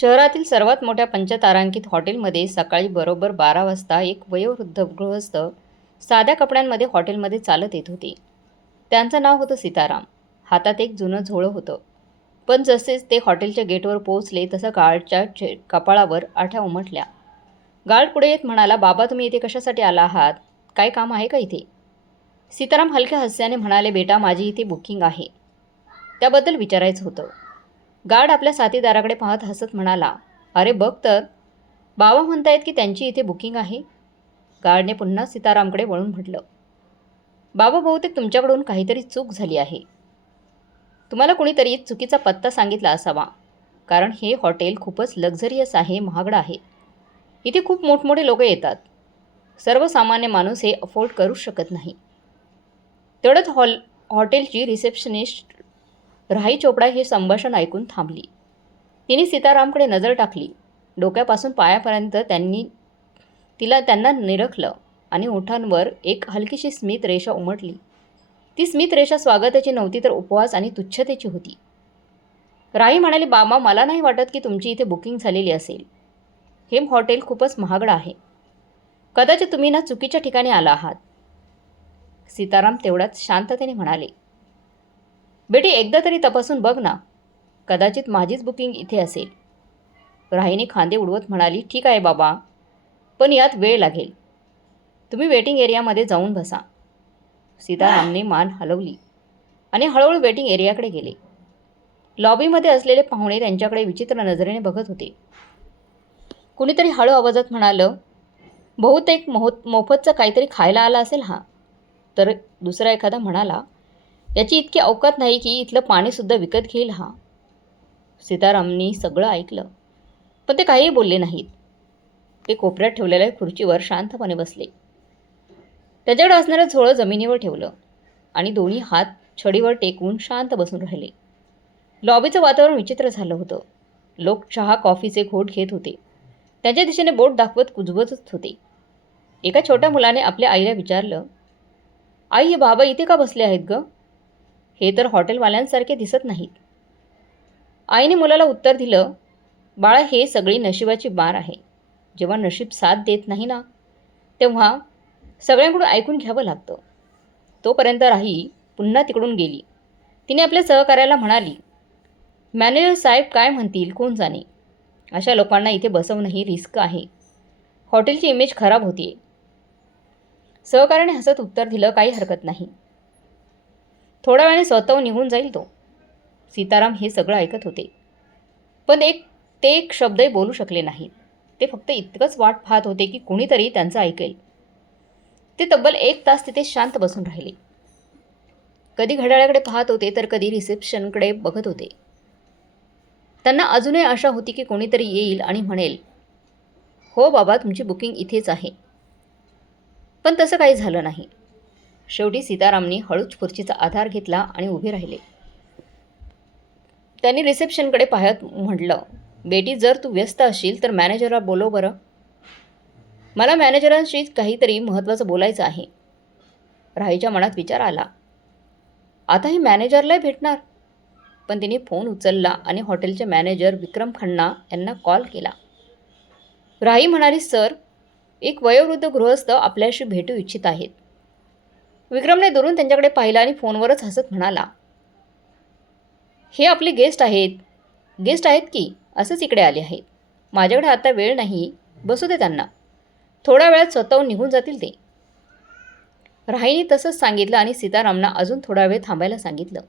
शहरातील सर्वात मोठ्या पंचतारांकित हॉटेलमध्ये सकाळी बरोबर बारा वाजता एक वयोवृद्ध गृहस्थ साध्या कपड्यांमध्ये हॉटेलमध्ये चालत येत होते. त्यांचं नाव होतं सीताराम. हातात एक जुनं झोळं होतं. पण जसेच ते हॉटेलच्या गेटवर पोहोचले तसं गार्डच्या चे कपाळावर आठ्या उमटल्या. गार्ड पुढे येत म्हणाला बाबा तुम्ही इथे कशासाठी आला आहात? काय काम आहे का इथे? सीताराम हलक्या हास्याने म्हणाले बेटा माझी इथे बुकिंग आहे. त्याबद्दल विचारायचं होतं. गार्ड आपल्या साथीदाराकडे पाहत हसत म्हणाला अरे बघ तर. बाबा म्हणतायत की त्यांची इथे बुकिंग आहे. गार्डने पुन्हा सीतारामकडे वळून म्हटलं बाबा बहुतेक तुमच्याकडून काहीतरी चूक झाली आहे. तुम्हाला कुणीतरी चुकीचा पत्ता सांगितला असावा कारण हे हॉटेल खूपच लक्झरियस आहे महागडं आहे. इथे खूप मोठमोठे लोक येतात. सर्वसामान्य माणूस हे अफोर्ड करू शकत नाही. तेवढंच हॉल हॉटेलची रिसेप्शनिस्ट राही चोपडा हे संभाषण ऐकून थांबली. तिने सीतारामकडे नजर टाकली. डोक्यापासून पायापर्यंत त्यांनी तिला त्यांना निरखलं आणि ओठांवर एक हलकीशी स्मित रेषा उमटली. ती स्मित रेषा स्वागताची नव्हती तर उपवास आणि तुच्छतेची होती. राही म्हणाली बाबा मला नाही वाटत की तुमची इथे बुकिंग झालेली असेल. हे हॉटेल खूपच महागडं आहे. कदाचित तुम्ही ना चुकीच्या ठिकाणी आला आहात. सीताराम तेवढ्याच शांततेने म्हणाले बेटी एकदा तरी तपासून बघ ना. कदाचित माझीच बुकिंग इथे असेल. राहीने खांदे उडवत म्हणाली ठीक आहे बाबा. पण यात वेळ लागेल. तुम्ही वेटिंग एरियामध्ये जाऊन बसा. सीतारामने मान हलवली आणि हळूहळू वेटिंग एरियाकडे गेले. लॉबीमध्ये असलेले पाहुणे त्यांच्याकडे विचित्र नजरेने बघत होते. कुणीतरी हळू आवाजात म्हणालं बहुतेक मोह मोफतचा काहीतरी खायला आला असेल हा. तर दुसरा एखादा म्हणाला याची इतकी अवकात नाही की इथलं पाणीसुद्धा विकत घेईल हा. सीतारामनी सगळं ऐकलं पण ते काहीही बोलले नाहीत. ते कोपऱ्यात ठेवलेल्या खुर्चीवर शांतपणे बसले. त्याच्याकडे असणारं झोळं जमिनीवर ठेवलं आणि दोन्ही हात छडीवर टेकवून शांत बसून राहिले. लॉबीचं वातावरण विचित्र झालं होतं. लोक चहा कॉफीचे घोट घेत होते. त्यांच्या दिशेने बोट दाखवत कुजवतच होते. एका छोट्या मुलाने आपल्या आईला विचारलं आई हे बाबा इथे का बसले आहेत गं? हे तर हॉटेलवाल्यांसारखे दिसत नाहीत. आईने मुलाला उत्तर दिलं बाळा हे सगळी नशिबाची बार आहे. जेव्हा नशीब साथ देत नाही ना तेव्हा सगळ्यांकडून ऐकून घ्यावं लागतं. तोपर्यंत राही पुन्हा तिकडून गेली. तिने आपल्या सहकार्याला म्हणाली मॅनेजर साहेब काय म्हणतील कोण जाणे? अशा लोकांना इथे बसवणं ही रिस्क आहे. हॉटेलची इमेज खराब होती सहकार्याने हसत उत्तर दिलं काही हरकत नाही. थोड्या वेळाने स्वतः निघून जाईल तो. सीताराम हे सगळं ऐकत होते. पण एक ते एक शब्दही बोलू शकले नाहीत. ते फक्त इतकंच वाट पाहत होते की कुणीतरी त्यांचं ऐकेल. ते तब्बल एक तास तिथे शांत बसून राहिले. कधी घड्याळाकडे पाहत होते तर कधी रिसेप्शनकडे बघत होते. त्यांना अजूनही आशा होती की कोणीतरी येईल आणि म्हणेल हो बाबा तुमची बुकिंग इथेच आहे. पण तसं काही झालं नाही. शेवटी सीतारामनी हळूच खुर्चीचा आधार घेतला आणि उभे राहिले. त्यांनी रिसेप्शनकडे पाहत म्हटलं बेटी जर तू व्यस्त असशील तर मॅनेजरला बोलव बरं. मला मॅनेजरांशी काहीतरी महत्त्वाचं बोलायचं आहे. राहीच्या मनात विचार आला. आता ही मॅनेजरलाही भेटणार. पण तिने फोन उचलला आणि हॉटेलचे मॅनेजर विक्रम खन्ना यांना कॉल केला. राही म्हणाली सर एक वयोवृद्ध गृहस्थ आपल्याशी भेटू इच्छित आहेत. विक्रमने दुरून त्यांच्याकडे पाहिलं आणि फोनवरच हसत म्हणाला हे आपले गेस्ट आहेत. गेस्ट आहेत की? असंच इकडे आले आहेत. माझ्याकडे आता वेळ नाही. बसू दे त्यांना. थोड्या वेळात स्वतःहून निघून जातील ते. राहीने तसंच सांगितलं आणि सीतारामना अजून थोडा वेळ थांबायला सांगितलं.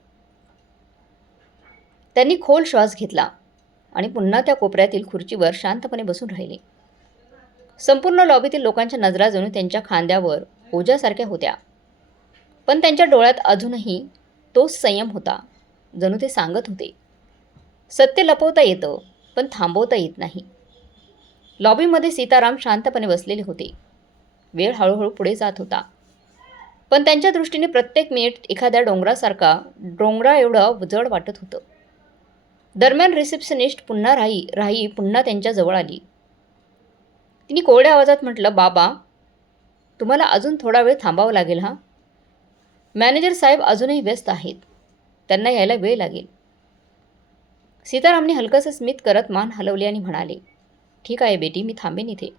त्यांनी खोल श्वास घेतला आणि पुन्हा त्या कोपऱ्यातील खुर्चीवर शांतपणे बसून राहिले. संपूर्ण लॉबीतील लोकांच्या नजरा जणू त्यांच्या खांद्यावर ओझ्यासारख्या होत्या. पण त्यांच्या डोळ्यात अजूनही तोच संयम होता. जणू ते सांगत होते. सत्य लपवता येतं पण थांबवता येत नाही. लॉबीमध्ये सीताराम शांतपणे बसलेले होते. वेळ हळूहळू पुढे जात होता. पण त्यांच्या दृष्टीने प्रत्येक मिनिट एखाद्या डोंगरासारखा डोंगरा एवढं जड वाटत होतं. दरम्यान रिसेप्शनिस्ट पुन्हा राही राही पुन्हा त्यांच्याजवळ आली. तिने कोरड्या आवाजात म्हटलं बाबा तुम्हाला अजून थोडा वेळ थांबावं लागेल हां? मॅनेजर साहेब अजूनही व्यस्त आहेत. त्यांना यायला वेळ लागेल. सीतारामने हलकंसं स्मित करत मान हलवली आणि म्हणाले ठीक आहे बेटी मी थांबेन इथे.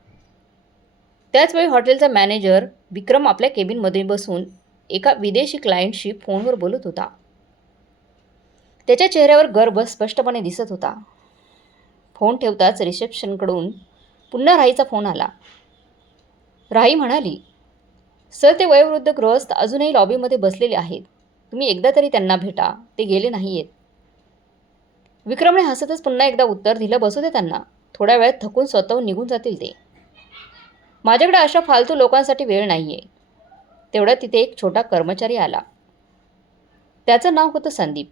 त्याचवेळी हॉटेलचा मॅनेजर विक्रम आपल्या केबिनमध्ये बसून एका विदेशी क्लायंटशी फोनवर बोलत होता. त्याच्या चेहऱ्यावर गर्व स्पष्टपणे दिसत होता. फोन ठेवताच रिसेप्शनकडून पुन्हा राहीचा फोन आला. राही म्हणाली सर ते वयोवृद्ध गृहस्थ अजूनही लॉबीमध्ये बसलेले आहेत. तुम्ही एकदा तरी त्यांना भेटा. ते गेले नाही आहेत विक्रमने हसतच पुन्हा एकदा उत्तर दिलं बसू दे त्यांना. थोड्या वेळात थकून स्वतःहून निघून जातील ते. माझ्याकडे अशा फालतू लोकांसाठी वेळ नाही आहे तेवढ्यात तिथे एक छोटा कर्मचारी आला. त्याचं नाव होतं संदीप.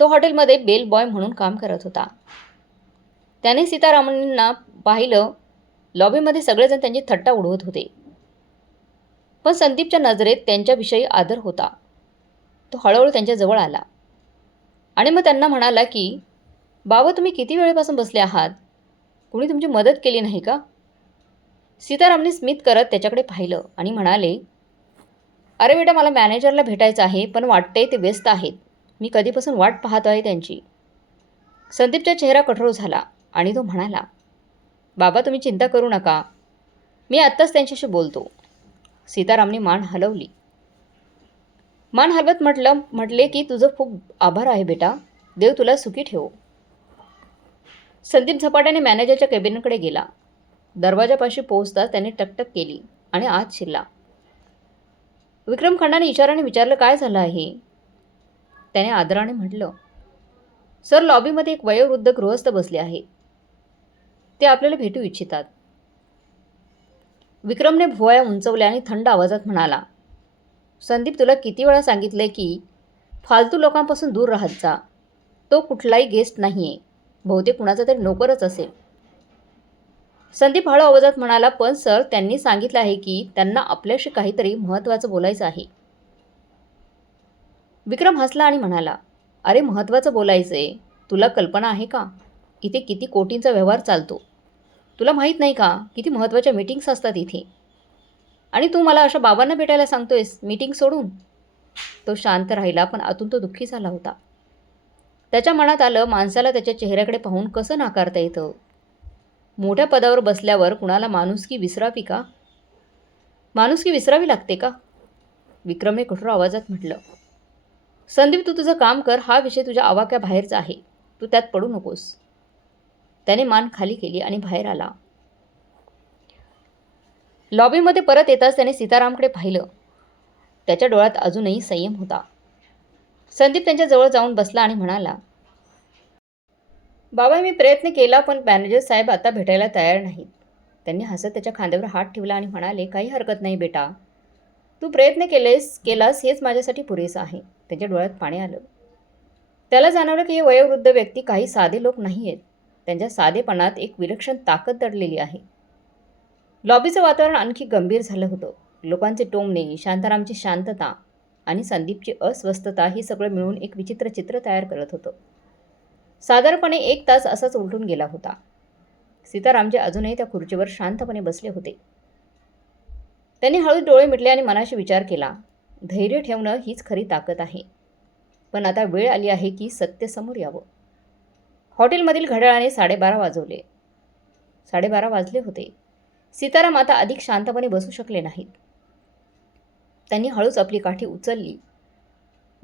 तो हॉटेलमध्ये बेल बॉय म्हणून काम करत होता. त्याने सीतारामनना पाहिलं लॉबीमध्ये सगळेजण त्यांची थट्टा उडवत होते. पण संदीपच्या नजरेत त्यांच्याविषयी आदर होता. तो हळूहळू त्यांच्याजवळ आला. आणि मग त्यांना म्हणाला की बाबा तुम्ही किती वेळेपासून बसले आहात? कुणी तुमची मदत केली नाही का? सीतारामने स्मित करत त्याच्याकडे पाहिलं आणि म्हणाले अरे बेटा मला मॅनेजरला भेटायचं आहे पण वाटतंय ते व्यस्त आहेत. मी कधीपासून वाट पाहतो आहे त्यांची. संदीपचा चेहरा कठोर झाला आणि तो म्हणाला बाबा तुम्ही चिंता करू नका. मी आत्ताच त्यांच्याशी बोलतो. सीतारामने मान हलवली. मान हलवत म्हटलं म्हटले की तुझं खूप आभार आहे बेटा. देव तुला सुखी ठेवो. संदीप झपाट्याने मॅनेजरच्या केबिनकडे गेला. दरवाजापाशी पोहोचताच त्याने टकटक केली आणि आत शिरला. विक्रम खंडाने इशाराने विचारलं काय झालं आहे? त्याने आदराने म्हटलं सर लॉबीमध्ये एक वयोवृद्ध गृहस्थ बसले आहेत ते आपल्याला भेटू इच्छितात. विक्रमने भुवया उंचवल्या आणि थंड आवाजात म्हणाला संदीप तुला किती वेळा सांगितलं की फालतू लोकांपासून दूर राहत जा. तो कुठलाही गेस्ट नाही आहे बहुतेक कुणाचा तरी नोकरच असेल. संदीप हळू आवाजात म्हणाला पण सर त्यांनी सांगितलं आहे की त्यांना आपल्याशी काहीतरी महत्त्वाचं बोलायचं आहे. विक्रम हसला आणि म्हणाला अरे महत्त्वाचं बोलायचं आहे तुला कल्पना आहे का? इथे किती कोटींचा व्यवहार चालतो. तुला माहीत नाही का किती महत्त्वाच्या मीटिंग्स असतात इथे? आणि तू मला अशा बाबांना भेटायला सांगतोयस मीटिंग सोडून? तो शांत राहिला पण आतून तो दुःखी झाला होता. त्याच्या मनात आलं माणसाला त्याच्या चेहऱ्याकडे पाहून कसं नाकारता येतं? मोठ्या पदावर बसल्यावर कुणाला माणुसकी विसरावी का? माणुसकी विसरावी लागते का? विक्रमने कठोर आवाजात म्हटलं. संदीप तू तुझं काम कर हा विषय तुझ्या आवाक्या बाहेरचा आहे. तू त्यात पडू नकोस. त्याने मान खाली केली आणि बाहेर आला. लॉबीमध्ये परत येताच त्याने सीतारामकडे पाहिलं. त्याच्या डोळ्यात अजूनही संयम होता. संदीप त्यांच्याजवळ जाऊन बसला आणि म्हणाला बाबा मी प्रयत्न केला पण मॅनेजर साहेब आता भेटायला तयार नाहीत. त्यांनी हसत त्याच्या खांद्यावर हात ठेवला आणि म्हणाले काही हरकत नाही बेटा. तू प्रयत्न केलेस केलास हेच माझ्यासाठी पुरेसं आहे. त्याच्या डोळ्यात पाणी आलं. त्याला जाणवलं की हे वयोवृद्ध व्यक्ती काही साधे लोक नाही आहेत त्यांच्या साधेपणात एक विलक्षण ताकद दडलेली आहे. लॉबीचं वातावरण आणखी गंभीर झालं होतं. लोकांचे टोमणे शांतारामची शांतता आणि संदीपची अस्वस्थता हे सगळं मिळून एक विचित्र चित्र तयार करत होतं. साधारणपणे एक तास असाच उलटून गेला होता. सीतारामजी अजूनही त्या खुर्चीवर शांतपणे बसले होते. त्यांनी हळू डोळे मिटले आणि मनाशी विचार केला. धैर्य ठेवणं हीच खरी ताकद आहे. पण आता वेळ आली आहे की सत्य समोर यावं. हॉटेलमधील घड्याळाने साडेबारा वाजवले. साडेबारा वाजले होते. सीताराम आता अधिक शांतपणे बसू शकले नाहीत. त्यांनी हळूच आपली काठी उचलली.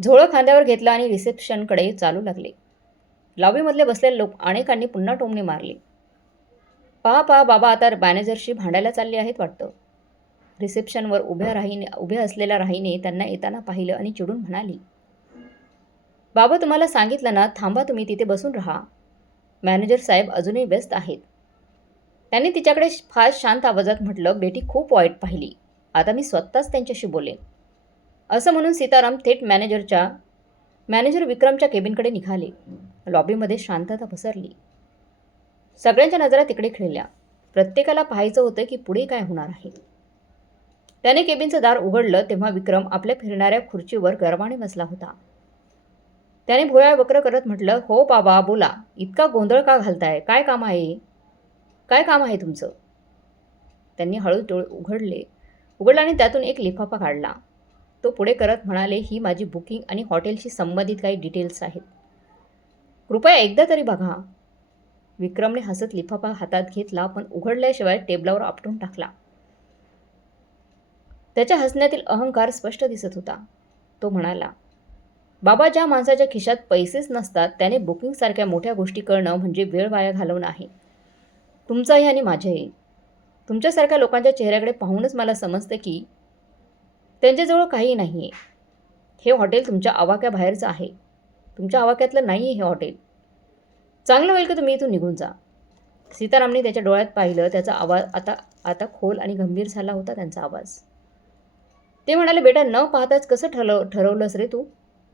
झोळं खांद्यावर घेतलं आणि रिसेप्शनकडे चालू लागले. लॉबीमधले बसलेले लोक अनेकांनी पुन्हा टोमणे मारले. पहा पहा बाबा आता मॅनेजरशी भांडायला चालले आहेत वाटतं. रिसेप्शनवर उभ्या राहीने उभ्या असलेल्या राहीने त्यांना येताना पाहिलं आणि चिडून म्हणाली बाबा तुम्हाला सांगितलं ना थांबा तुम्ही तिथे बसून राहा. मॅनेजर साहेब अजूनही व्यस्त आहेत. त्यांनी तिच्याकडे फार शांत आवाजात म्हटलं बेटी खूप वाईट पाहिली. आता मी स्वतःच त्यांच्याशी बोलेन. असं म्हणून सीताराम थेट मॅनेजरच्या मॅनेजर विक्रमच्या केबिनकडे निघाले. लॉबीमध्ये शांतता पसरली. सगळ्यांच्या नजरा तिकडे खेळल्या. प्रत्येकाला पाहायचं होतं की पुढे काय होणार आहे. त्याने केबिनचं दार उघडलं तेव्हा विक्रम आपल्या फिरणाऱ्या खुर्चीवर गर्वाने बसला होता. त्याने भुयाळ वक्र करत म्हटलं हो बाबा बोला. इतका गोंधळ का घालताय? काय काम आहे? काय काम आहे तुमचं? त्यांनी हळू डोळे उघडले. उघडला आणि त्यातून एक लिफाफा काढला. तो पुढे करत म्हणाले ही माझी बुकिंग आणि हॉटेलशी संबंधित काही डिटेल्स आहेत. कृपया एकदा तरी बघा. विक्रमने हसत लिफाफा हातात घेतला पण उघडल्याशिवाय टेबलावर आपटून टाकला. त्याच्या हसण्यातील अहंकार स्पष्ट दिसत होता. तो म्हणाला बाबा ज्या माणसाच्या खिशात पैसेच नसतात त्याने बुकिंगसारख्या मोठ्या गोष्टी करणं म्हणजे वेळ वाया घालवणं आहे. तुमचाही आणि माझ्याही. तुमच्यासारख्या लोकांच्या चेहऱ्याकडे पाहूनच मला समजतं की त्यांच्याजवळ काही नाही आहे हे हॉटेल तुमच्या आवाक्याबाहेरचं आहे. तुमच्या आवाक्यातलं नाही आहे हे हॉटेल. चांगलं होईल का तुम्ही इथून निघून जा? सीतारामने त्याच्या डोळ्यात पाहिलं त्याचा आवाज आता आता खोल आणि गंभीर झाला होता त्यांचा आवाज. ते म्हणाले बेटा न पाहताच कसं ठरव ठरवलंस रे तू?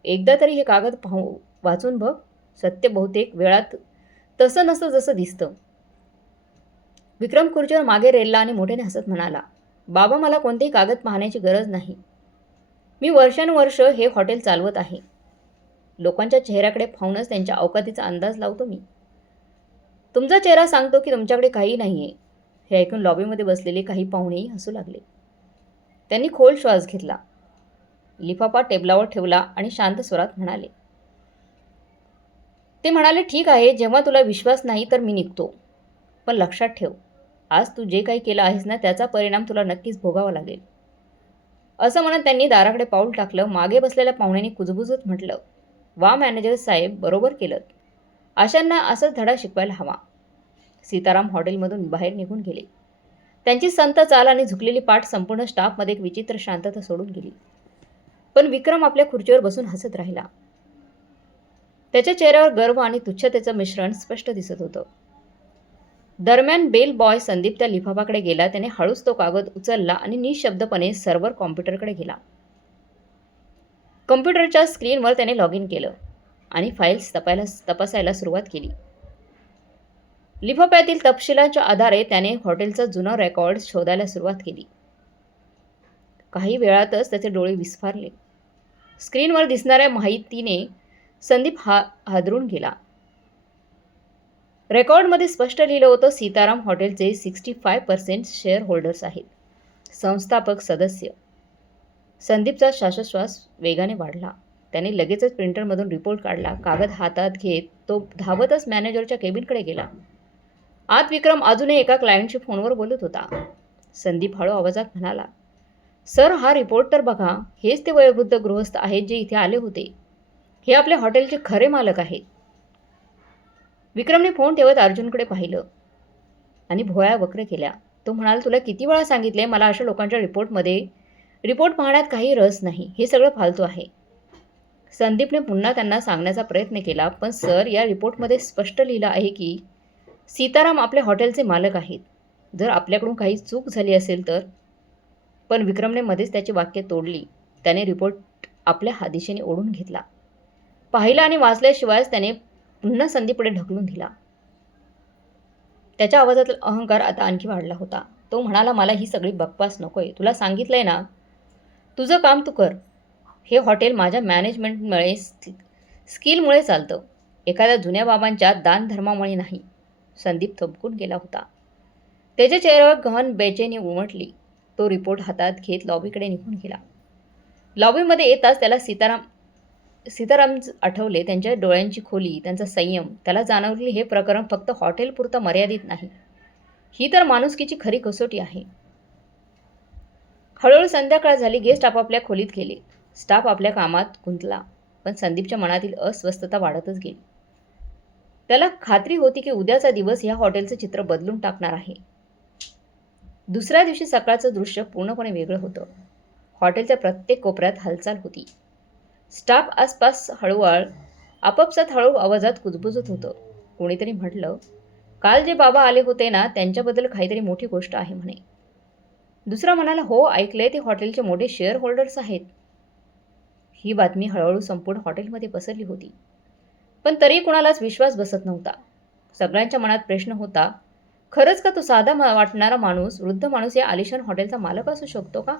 एकदा तरी हे कागद पाहू वाचून बघ. सत्य बहुतेक वेळात तसं नसतं जसं दिसतं. विक्रम खुर्चीवर मागे रेलला आणि मोठ्याने हसत म्हणाला बाबा मला कोणतेही कागद पाहण्याची गरज नाही. मी वर्षानुवर्ष हे हॉटेल चालवत आहे. लोकांच्या चेहऱ्याकडे पाहूनच त्यांच्या अवकातीचा अंदाज लावतो मी. तुमचा चेहरा सांगतो की तुमच्याकडे काही नाही आहे हे ऐकून लॉबीमध्ये बसलेले काही पाहुणेही हसू लागले. त्यांनी खोल श्वास घेतला. लिफाफा टेबलावर ठेवला आणि शांत स्वरात म्हणाले ते म्हणाले ठीक आहे जेव्हा तुला विश्वास नाही तर मी निघतो. पण लक्षात ठेव आज तू जे काही केलं आहेस ना त्याचा परिणाम तुला नक्कीच भोगावा लागेल. असं म्हणत त्यांनी दाराकडे पाऊल टाकलं मागे बसलेल्या पाहुण्याने कुजबुजत म्हटलं वा मॅनेजर साहेब बरोबर केलं अशांना असंच धडा शिकवायला हवा. सीताराम हॉटेलमधून बाहेर निघून गेले. त्यांची संत चाल आणि झुकलेली पाठ संपूर्ण स्टाफमध्ये एक विचित्र शांतता सोडून गेली. पण विक्रम आपल्या खुर्चीवर बसून हसत राहिला. त्याच्या चेहऱ्यावर गर्व आणि तुच्छतेचं मिश्रण स्पष्ट दिसत होतं. दरम्यान बेल बॉय संदीप त्या लिफाफाकडे गेला त्याने हळूच तो कागद उचलला आणि निशब्दपणे सर्व्हर कॉम्प्युटरकडे गेला. कॉम्प्युटरच्या स्क्रीनवर त्याने लॉग इन केलं आणि फाईल्स तपायला तपासायला सुरुवात केली. लिफाफ्यातील तपशिलाच्या आधारे त्याने हॉटेलचा जुना रेकॉर्ड शोधायला सुरुवात केली. काही वेळातच त्याचे डोळे विस्फारले. स्क्रीनवर दिसणाऱ्या माहितीने संदीप हा हादरून गेला. रेकॉर्डमध्ये स्पष्ट लिहिलं होतं सीताराम हॉटेलचे sixty five percent shareholders आहेत. संस्थापक सदस्य. संदीपचा श्वासोश्वास वेगाने वाढला. त्याने लगेचच प्रिंटरमधून रिपोर्ट काढला. कागद हातात घेत तो धावतच मॅनेजरच्या केबिनकडे गेला. आत विक्रम अजूनही एका क्लायंटशी फोनवर बोलत होता. संदीप हळू आवाजात म्हणाला सर हा रिपोर्ट तर बघा. हेच ते वयोवृद्ध गृहस्थ आहेत जे इथे आले होते. हे आपल्या हॉटेलचे खरे मालक आहेत. विक्रमने फोन ठेवत अर्जुनकडे पाहिलं आणि भोळ्या वक्र केल्या. तो म्हणाल तुला किती वेळा सांगितले मला अशा लोकांच्या रिपोर्टमध्ये? रिपोर्ट पाहण्यात काही रस नाही. हे सगळं फालतू आहे. संदीपने पुन्हा त्यांना सांगण्याचा प्रयत्न केला पण सर या रिपोर्टमध्ये स्पष्ट लिहिलं आहे की सीताराम आपल्या हॉटेलचे मालक आहेत. जर आपल्याकडून काही चूक झाली असेल तर पण विक्रमने मध्येच त्याची वाक्य तोडली. त्याने रिपोर्ट आपल्या हादिशेने ओढून घेतला. पाहिला आणि वाचल्याशिवायच त्याने पुन्हा संधीपुढे ढकलून दिला. त्याच्या आवाजातला अहंकार आता आणखी वाढला होता. तो म्हणाला मला ही सगळी बकवास नकोय. तुला सांगितलंय ना तुझं काम तू कर. हे हॉटेल माझ्या मॅनेजमेंटमुळे स्किलमुळे चालतं. एखाद्या जुन्या बाबांच्या दानधर्मामुळे नाही. संदीप थबकून गेला होता. त्याच्या चेहऱ्यावर गहन बेचेनी उमटली. तो रिपोर्ट हातात घेत लॉबीकडे निघून गेला. लॉबीमध्ये येताच त्याला सीताराम सीताराम आठवले त्यांच्या डोळ्यांची खोली त्यांचा संयम त्याला जाणवली हे प्रकरण फक्त हॉटेलपुरतं मर्यादित नाही. ही तर माणुसकीची खरी कसोटी आहे. हळूहळू संध्याकाळ झाली गेस्ट आपापल्या खोलीत गेले. स्टाफ आपल्या कामात गुंतला पण संदीपच्या मनातील अस्वस्थता वाढतच गेली. त्याला खात्री होती की उद्याचा दिवस ह्या हॉटेलचं चित्र बदलून टाकणार आहे. दुसऱ्या दिवशी सकाळचं दृश्य पूर्णपणे वेगळं होतं. हॉटेलच्या प्रत्येक कोपऱ्यात हालचाल होती. स्टाफ आसपास हळूवाळ आपापसात हळू आवाजात कुजबुजत होतं. कोणीतरी म्हटलं काल जे बाबा आले होते ना त्यांच्याबद्दल काहीतरी मोठी गोष्ट आहे म्हणे. दुसरा म्हणाला हो ऐकलंय ते हॉटेलचे मोठे शेअर होल्डर्स आहेत. ही बातमी हळूहळू संपूर्ण हॉटेलमध्ये पसरली होती. पण तरी कुणालाच विश्वास बसत नव्हता. सगळ्यांच्या मनात प्रश्न होता खरंच का तो साधा मा- वाटणारा माणूस वृद्ध माणूस या आलिशान हॉटेलचा मालक असू शकतो का?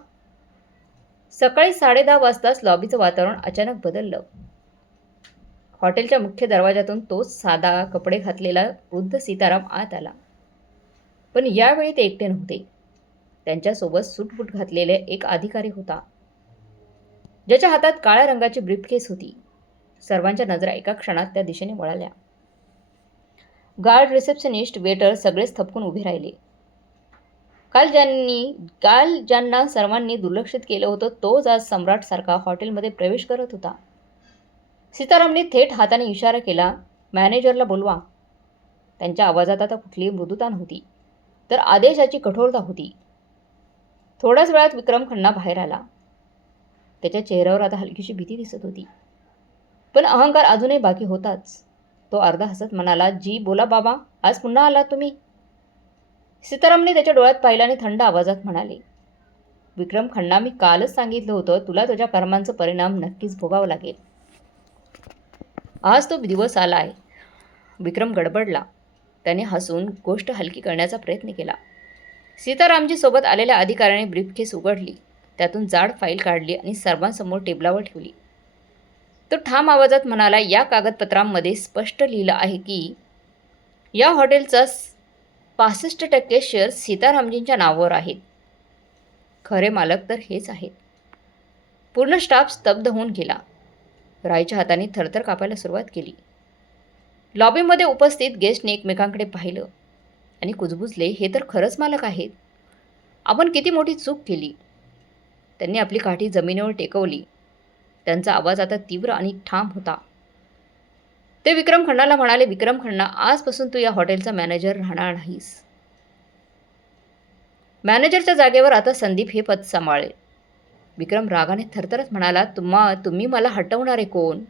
सकाळी साडेदहा वाजताच लॉबीचं वातावरण अचानक बदललं. हॉटेलच्या मुख्य दरवाजातून तोच साधा कपडे घातलेला वृद्ध सीताराम आत आला. पण यावेळी ते एकटे नव्हते. त्यांच्यासोबत सूटबूट घातलेले एक अधिकारी होता. ज्याच्या हातात काळ्या रंगाची ब्रीफकेस होती. सर्वांच्या नजरा एका क्षणात त्या दिशेने वळाल्या. गार्ड रिसेप्शनिस्ट वेटर सगळेच थपकून उभे राहिले. काल ज्यांनी काल ज्यांना सर्वांनी दुर्लक्षित केलं होतं तोच आज सम्राटसारखा हॉटेलमध्ये प्रवेश करत होता. सीतारामने थेट हाताने इशारा केला मॅनेजरला बोलवा. त्यांच्या आवाजात आता कुठलीही मृदुता नव्हती तर आदेशाची कठोरता होती. थोड्याच वेळात विक्रम खन्ना बाहेर आला. त्याच्या चेहऱ्यावर आता हलकीशी भीती दिसत होती. पण अहंकार अजूनही बाकी होताच. तो अर्धा हसत म्हणाला जी बोला बाबा आज पुन्हा आला तुम्ही? सीतारामने त्याच्या डोळ्यात पाहिलं आणि थंड आवाजात म्हणाले विक्रम खन्ना मी कालच सांगितलं होतं तुला तुझ्या कर्मांचा परिणाम नक्कीच भोगावा लागेल. आज तो दिवस आला आहे. विक्रम गडबडला. त्याने हसून गोष्ट हलकी करण्याचा प्रयत्न केला. सीतारामजी सोबत आलेल्या अधिकाऱ्याने ब्रीफकेस उघडली. त्यातून जाड फाईल काढली आणि सर्वांसमोर टेबलावर ठेवली. तो ठाम आवाजात म्हणाला या कागदपत्रांमध्ये स्पष्ट लिहिलं आहे की या हॉटेलचा पासष्ट टक्के शेअर सीतारामजींच्या नावावर आहेत. खरे मालक तर हेच आहेत. पूर्ण स्टाफ स्तब्ध होऊन गेला. रायच्या हाताने थरथर कापायला सुरुवात केली. लॉबीमध्ये उपस्थित गेस्टने एकमेकांकडे पाहिलं. आणि कुजबुजले हे तर खरंच मालक आहेत. आपण किती मोठी चूक केली. त्यांनी आपली काठी जमिनीवर टेकवली. त्यांचा आवाज आता तीव्र आणि ठाम होता. ते विक्रम खन्नाला म्हणाले विक्रम खन्ना आजपासून तू या हॉटेलचा मॅनेजर राहणार नाहीस. मॅनेजरच्या जागेवर आता संदीप हे पद सांभाळेल. विक्रम रागाने थरथरच म्हणाला तुम्हा तुम्ही मला हटवणारे कोण?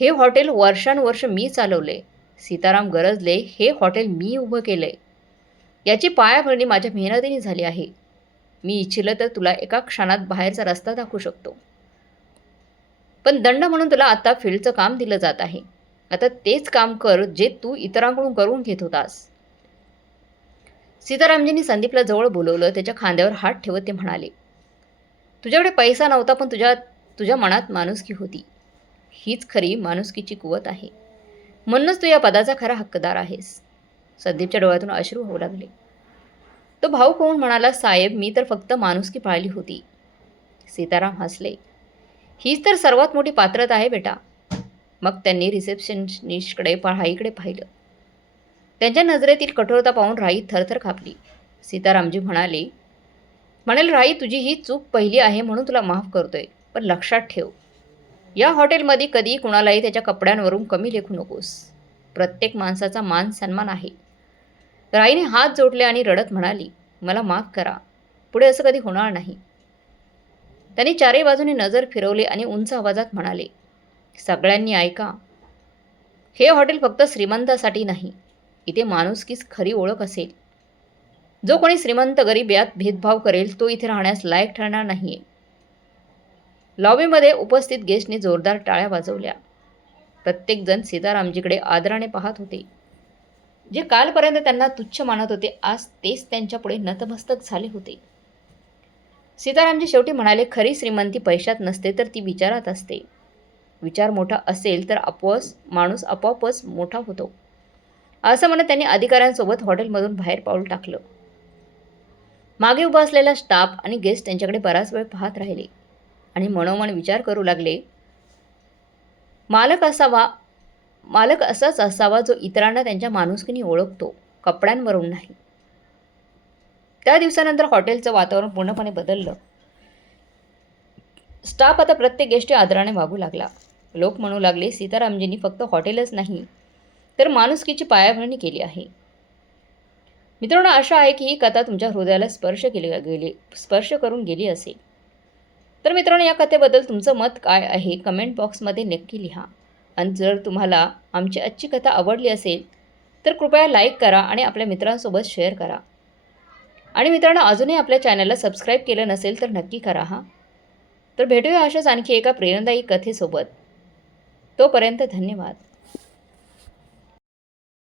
हे हॉटेल वर्षानुवर्ष मी चालवले. सीताराम गरजले हे हॉटेल मी उभं केले. याची पायाभरणी माझ्या मेहनतीने झाली आहे. मी इच्छिलं तर तुला एका क्षणात बाहेरचा रस्ता दाखवू शकतो. पण दंड म्हणून तुला आता फील्डचं काम दिलं जात आहे. आता तेच काम कर जे तू इतरांकडून करून घेत होतास. सीतारामजींनी संदीपला जवळ बोलवलं त्याच्या खांद्यावर हात ठेवत ते म्हणाले तुझ्याकडे पैसा नव्हता पण तुझ्या तुझ्या मनात माणुसकी होती. हीच खरी माणुसकीची कुवत आहे. म्हणूनच तू या पदाचा खरा हक्कदार आहेस. संदीपच्या डोळ्यातून अश्रू होऊ लागले. तो भाऊ होऊन म्हणाला साहेब मी तर फक्त माणुसकी पाळली होती. सीताराम हसले. हीच तर सर्वात मोठी पात्रता आहे बेटा. मग त्यांनी रिसेप्शनिस्टकडे पहाईकडे पाहिलं. त्यांच्या नजरेतील कठोरता पाहून राई थरथर कापली सीतारामजी म्हणाले म्हणाल राई तुझी ही चूक पहिली आहे म्हणून तुला माफ करतोय पण लक्षात ठेव. या हॉटेलमध्ये कधी कुणालाही त्याच्या कपड्यांवरून कमी लेखू नकोस. प्रत्येक माणसाचा मान सन्मान आहे. राईने हात जोडले आणि रडत म्हणाली मला माफ करा. पुढे असं कधी होणार नाही. त्यांनी चारही बाजूने नजर फिरवली आणि उंच आवाजात म्हणाले सगळ्यांनी ऐका. हे हॉटेल फक्त श्रीमंतासाठी नाही इथे माणुसकीच खरी ओळख असेल. जो कोणी श्रीमंत गरीब यात भेदभाव करेल तो इथे राहण्यास लायक ठरणार नाही लॉबीमध्ये उपस्थित गेस्टने जोरदार टाळ्या वाजवल्या. प्रत्येकजण सीतारामजीकडे आदराने पाहत होते. जे कालपर्यंत त्यांना तुच्छ मानत होते आज तेच त्यांच्यापुढे नतमस्तक झाले होते. सीतारामजी शेवटी म्हणाले खरी श्रीमंती पैशात नसते तर ती विचारात असते. विचार मोठा असेल तर आपोआस माणूस आपोआपच मोठा होतो. असं म्हणत त्यांनी अधिकाऱ्यांसोबत हॉटेलमधून बाहेर पाऊल टाकलं. मागे उभा असलेला स्टाफ आणि गेस्ट त्यांच्याकडे बराच वेळ पाहत राहिले आणि मनोमन विचार करू लागले मालक असावा मालक असाच असावा जो इतरांना त्यांच्या माणुसकीने ओळखतो कपड्यांवरून नाही. त्या दिवसानंतर हॉटेलचं वातावरण पूर्णपणे बदललं. स्टाफ आता प्रत्येक गेष्टी आदराने वागू लागला. लोक म्हणू लागले सीतारामजींनी फक्त हॉटेलच नाही तर माणुसकीची पायाभरणी केली आहे. मित्रांनो आशा आहे की ही कथा तुमच्या हृदयाला स्पर्श केली गेली स्पर्श करून गेली असेल. तर मित्रांनो या कथेबद्दल तुमचं मत काय आहे? कमेंट बॉक्समध्ये नक्की लिहा. आणि जर तुम्हाला आमची आजची कथा आवडली असेल तर कृपया लाईक करा आणि आपल्या मित्रांसोबत शेअर करा. आणि मित्रांनो अजूनही आपल्या चॅनलला सबस्क्राईब केलं नसेल तर नक्की करा हां. तर भेटूया अशाच आणखी एका प्रेरणादायी कथेसोबत. तोपर्यंत धन्यवाद.